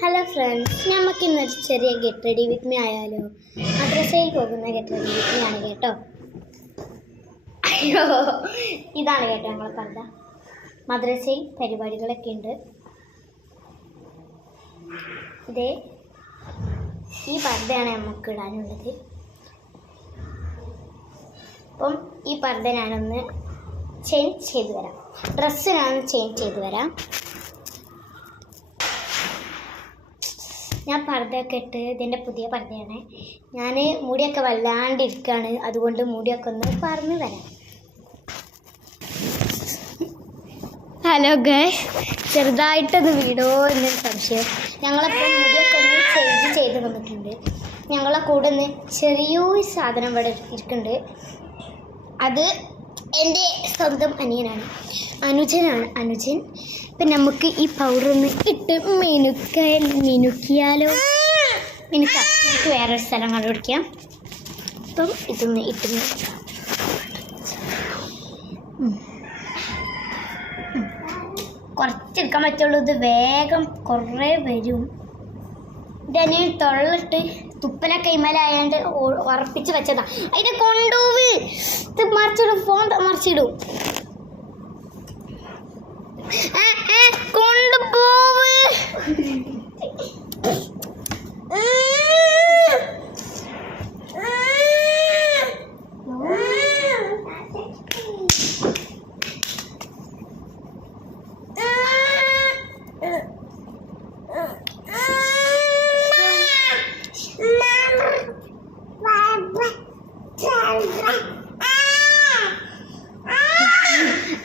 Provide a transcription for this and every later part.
Hello friends, നമുക്കിന്നൊരു ചെറിയ get ready with me ആയാലോ? മദ്രസയിൽ പോകുന്ന ഗെറ്റ് റെഡി വിത്ത് മീ ആണ് കേട്ടോ. അയ്യോ, ഇതാണ് കേട്ടോ ഞങ്ങളെ പർദ്ദ. മദ്രസയിൽ പരിപാടികളൊക്കെ ഉണ്ട്. ഇതേ ഈ പർദ്ദയാണ് നമുക്ക് ഇടാനുള്ളത്. അപ്പം ഈ പർദ്ദ ഞാനൊന്ന് ചേഞ്ച് ചെയ്ത് വരാം. ഡ്രസ്സ് ഞാനൊന്ന് ചേഞ്ച് ചെയ്ത് വരാം. ഞാൻ പർദ്ദയൊക്കെ ഇട്ട്, ഇതിൻ്റെ പുതിയ പർദ്ദയാണ്. ഞാൻ മുടിയൊക്കെ വല്ലാണ്ടിരിക്കുകയാണ്, അതുകൊണ്ട് മുടിയൊക്കെ ഒന്ന് പറഞ്ഞു തരാം. ഹലോ ഗൈസ്, ചെറുതായിട്ടൊന്ന് വീടോ എന്നൊരു സംശയം. ഞങ്ങളപ്പോൾ മുടിയൊക്കെ ഒന്ന് ചെയ്ത് വന്നിട്ടുണ്ട്. ഞങ്ങളെ കൂടെ ഒന്ന് ചെറിയൊരു സാധനം ഇവിടെ ഇരിക്കുന്നുണ്ട്. അത് എൻ്റെ സ്വന്തം അനിയനാണ്, അനുജൻ. ഇപ്പം നമുക്ക് ഈ പൗഡറൊന്ന് ഇട്ട് മിനുക്കിയാലോ? നമുക്ക് വേറൊരു സ്ഥലം കണ്ടുപിടിക്കാം. അപ്പം ഇതൊന്ന് ഇട്ട് കുറച്ചെടുക്കാൻ പറ്റുള്ളൂ. ഇത് വേഗം കുറേ വരും. എൻ്റെ അനിയൻ തൊള്ളിട്ട് തുപ്പല കൈമലായാണ്ട് ഉറപ്പിച്ച് വെച്ചതാ. അതിനെ കൊണ്ടുപോവ്, ഇത് മറിച്ചിടും, ഫോൺ മറിച്ചിടും. കൊണ്ടുപോവ്.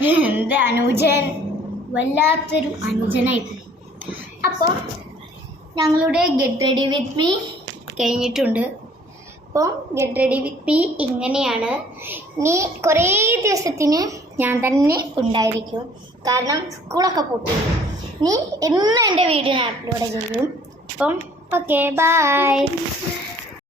എൻ്റെ അനുജൻ വല്ലാത്തൊരു അനുജനായിപ്പോയി. അപ്പോൾ ഞങ്ങളുടെ ഗെറ്റ് റെഡി വിത്ത് മീ കഴിഞ്ഞിട്ടുണ്ട്. അപ്പോൾ ഗെറ്റ് റെഡി വിത്ത് മീ ഇങ്ങനെയാണ്. ഇനി കുറേ ദിവസത്തിന് ഞാൻ തന്നെ ഉണ്ടായിരിക്കും, കാരണം സ്കൂളൊക്കെ പൂട്ടി. ഇനി എന്നും എൻ്റെ വീഡിയോ ഞാൻ അപ്ലോഡ് ചെയ്യും. അപ്പം ഓക്കെ, ബൈ.